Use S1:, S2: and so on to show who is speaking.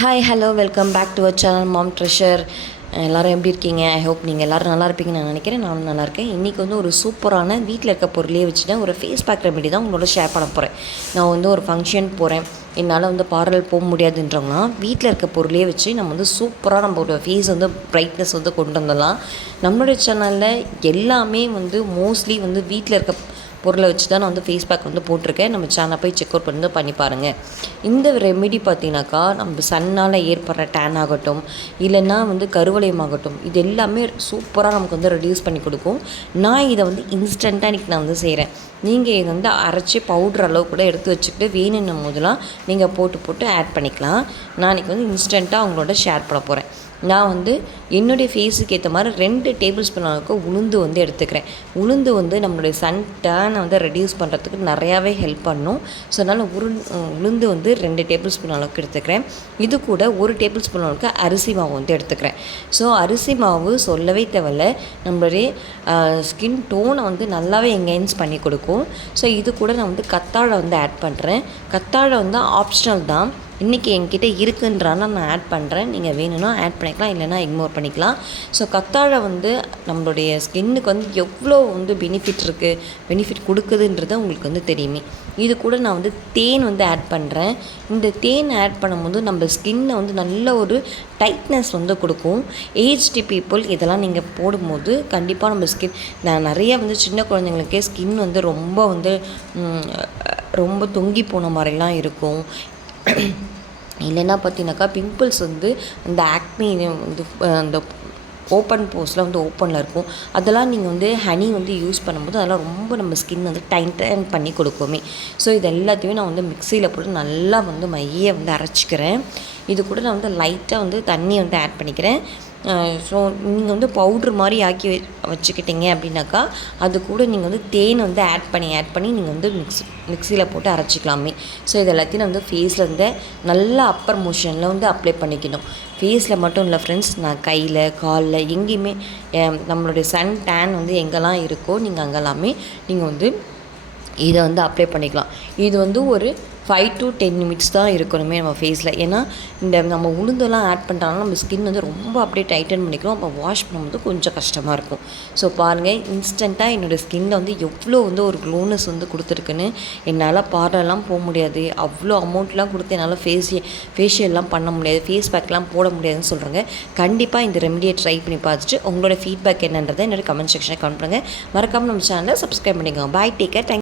S1: Hi hello welcome back to our channel mom treasure எல்லோரும் எப்படி இருக்கீங்க? ஐ ஹோப் நீங்கள் எல்லோரும் நல்லா இருப்பீங்கன்னு நான் நினைக்கிறேன். நானும் நல்லா இருக்கேன். இன்றைக்கி வந்து ஒரு சூப்பரான வீட்டில் இருக்க பொருளையே வச்சுட்டு ஒரு ஃபேஸ் பேக் ரெமெடி தான் உங்களோட ஷேர் பண்ண போகிறேன் நான் வந்து ஒரு ஃபங்க்ஷன் போகிறேன் என்னால் வந்து பார்லர் போக முடியாதுன்றவங்கன்னா வீட்டில் இருக்க பொருளே வச்சு நம்ம வந்து சூப்பராக நம்மளோட ஃபேஸ் வந்து ப்ரைட்னஸ் வந்து கொண்டு வந்துடலாம். நம்மளுடைய சேனலில் எல்லாமே வந்து மோஸ்ட்லி வந்து வீட்டில் இருக்க பொருளை வச்சு தான் நான் வந்து ஃபேஸ் பேக் வந்து போட்டிருக்கேன். நம்ம சேனல் போய் செக் அவுட் பண்ணி பண்ணி பாருங்கள் இந்த ரெமெடி பார்த்தீங்கன்னாக்கா நம்ம சன்னால் ஏற்படுற டேன் ஆகட்டும் இல்லைன்னா வந்து கருவளையம் ஆகட்டும் இது எல்லாமே சூப்பராக நமக்கு வந்து ரெடியூஸ் பண்ணி கொடுக்கும். நான் இதை வந்து இன்ஸ்டண்ட்டாக இன்றைக்கி நான் வந்து செய்கிறேன் நீங்கள் இதை வந்து அரைச்சி பவுட்ரு அளவு கூட எடுத்து வச்சுக்கிட்டு வேணுன்னும் போதெல்லாம் நீங்கள் போட்டு போட்டு ஆட் பண்ணிக்கலாம். நான் இன்றைக்கி வந்து இன்ஸ்டண்ட்டாக அவங்களோட ஷேர் பண்ண போகிறேன் நான் வந்து என்னுடைய ஃபேஸுக்கு ஏற்ற மாதிரி ரெண்டு டேபிள் ஸ்பூன் அளவுக்கு உளுந்து வந்து எடுத்துக்கிறேன். உளுந்து வந்து நம்மளுடைய சன் டேனை வந்து ரெடியூஸ் பண்ணுறதுக்கு நிறையாவே ஹெல்ப் பண்ணும். ஸோ அதனால் உரு உளுந்து வந்து ரெண்டு டேபிள் ஸ்பூன் அளவுக்கு எடுத்துக்கிறேன். இது கூட ஒரு டேபிள் ஸ்பூன் அளவுக்கு அரிசி மாவு வந்து எடுத்துக்கிறேன். ஸோ அரிசி மாவு சொல்லவே தேவையில்ல. நம்மளுடைய ஸ்கின் டோனை வந்து நல்லாவே என்கேன்ஸ் பண்ணி கொடுக்கும். ஸோ இது கூட நான் வந்து கத்தாழை வந்து ஆட் பண்ணுறேன் கத்தாழை வந்து ஆப்ஷனல் தான். இன்றைக்கி என்கிட்ட இருக்குன்றான நான் ஆட் பண்ணுறேன் நீங்கள் வேணும்னா ஆட் பண்ணிக்கலாம் இல்லைனா இக்னோர் பண்ணிக்கலாம். ஸோ கத்தாழை வந்து நம்மளுடைய ஸ்கின்னுக்கு வந்து எவ்வளோ வந்து பெனிஃபிட் இருக்குது பெனிஃபிட் கொடுக்குதுன்றது உங்களுக்கு வந்து தெரியுமே. இது கூட நான் வந்து தேன் வந்து ஆட் பண்ணுறேன் இந்த தேன் ஆட் பண்ணும்போது நம்ம ஸ்கின்னை வந்து நல்ல ஒரு டைட்னஸ் வந்து கொடுக்கும். ஏஜ்டி பீப்புள் இதெல்லாம் நீங்கள் போடும்போது கண்டிப்பாக நம்ம ஸ்கின் நான் நிறைய வந்து சின்ன குழந்தைங்களுக்கே ஸ்கின் வந்து ரொம்ப வந்து ரொம்ப தொங்கி போன மாதிரிலாம் இருக்கும். இல்லைன்னா பார்த்தீங்கன்னாக்கா பிம்பிள்ஸ் வந்து அந்த ஆக்னி வந்து அந்த ஓப்பன் போஸ்டில் வந்து ஓப்பனில் இருக்கும். அதெல்லாம் நீங்கள் வந்து ஹனி வந்து யூஸ் பண்ணும்போது அதெல்லாம் ரொம்ப நம்ம ஸ்கின் வந்து டைட்டன் பண்ணி கொடுக்குமே. ஸோ இது எல்லாத்தையுமே நான் வந்து மிக்சியில் போட்டு நல்லா வந்து மையை வந்து அரைச்சிக்கிறேன். இது கூட நான் வந்து லைட்டாக வந்து தண்ணி வந்து ஆட் பண்ணிக்கிறேன். ஸோ நீங்கள் வந்து பவுட்ரு மாதிரி ஆக்கி வச்சுக்கிட்டீங்க அப்படின்னாக்கா அது கூட நீங்கள் வந்து தேன் வந்து ஆட் பண்ணி ஆட் பண்ணி நீங்கள் வந்து மிக்ஸ் மிக்சியில் போட்டு அரைச்சிக்கலாமே. ஸோ இது எல்லாத்தையும் நான் வந்து ஃபேஸில் வந்து நல்லா அப்பர் மோஷனில் வந்து அப்ளை பண்ணிக்கணும். ஃபேஸில் மட்டும் இல்லை ஃப்ரெண்ட்ஸ் நான் கையில் காலில் எங்கேயுமே நம்மளுடைய சன் டேன் வந்து எங்கெல்லாம் இருக்கோ நீங்கள் அங்கெல்லாமே நீங்கள் வந்து இதை வந்து அப்ளை பண்ணிக்கலாம். இது வந்து ஒரு ஃபைவ் டு டென் மினிட்ஸ் தான் இருக்கணுமே நம்ம ஃபேஸில் ஏன்னா இந்த நம்ம உளுந்தெல்லாம் ஆட் பண்ணுறாங்கன்னா நம்ம ஸ்கின் வந்து ரொம்ப அப்படியே டைட்டன் பண்ணிக்கிறோம். அப்போ வாஷ் பண்ணும்போது கொஞ்சம் கஷ்டமாக இருக்கும். ஸோ பாருங்கள் இன்ஸ்டண்ட்டாக என்னோடய ஸ்கின்னில் வந்து எவ்வளோ வந்து ஒரு க்ளோனஸ் வந்து கொடுத்துருக்குன்னு என்னால் பார்லர்லாம் போக முடியாது. அவ்வளோ அமௌண்ட்லாம் கொடுத்து என்னால் ஃபேஷிய ஃபேஷியல்லாம் பண்ண முடியாது. ஃபேஸ் பேக்லாம் போட முடியாதுன்னு சொல்கிறாங்க கண்டிப்பாக இந்த ரெமடியை ட்ரை பண்ணி பார்த்துட்டு உங்களோட ஃபீட்பேக் என்னன்றதை என்னோட கமெண்ட் செக்ஷனை கமெண்ட் பண்ணுங்கள் மறக்காமல் நம்ம சேனலை சப்ஸ்கிரைப் பண்ணிக்கோங்க. பாய் டேக்கர் தேங்க்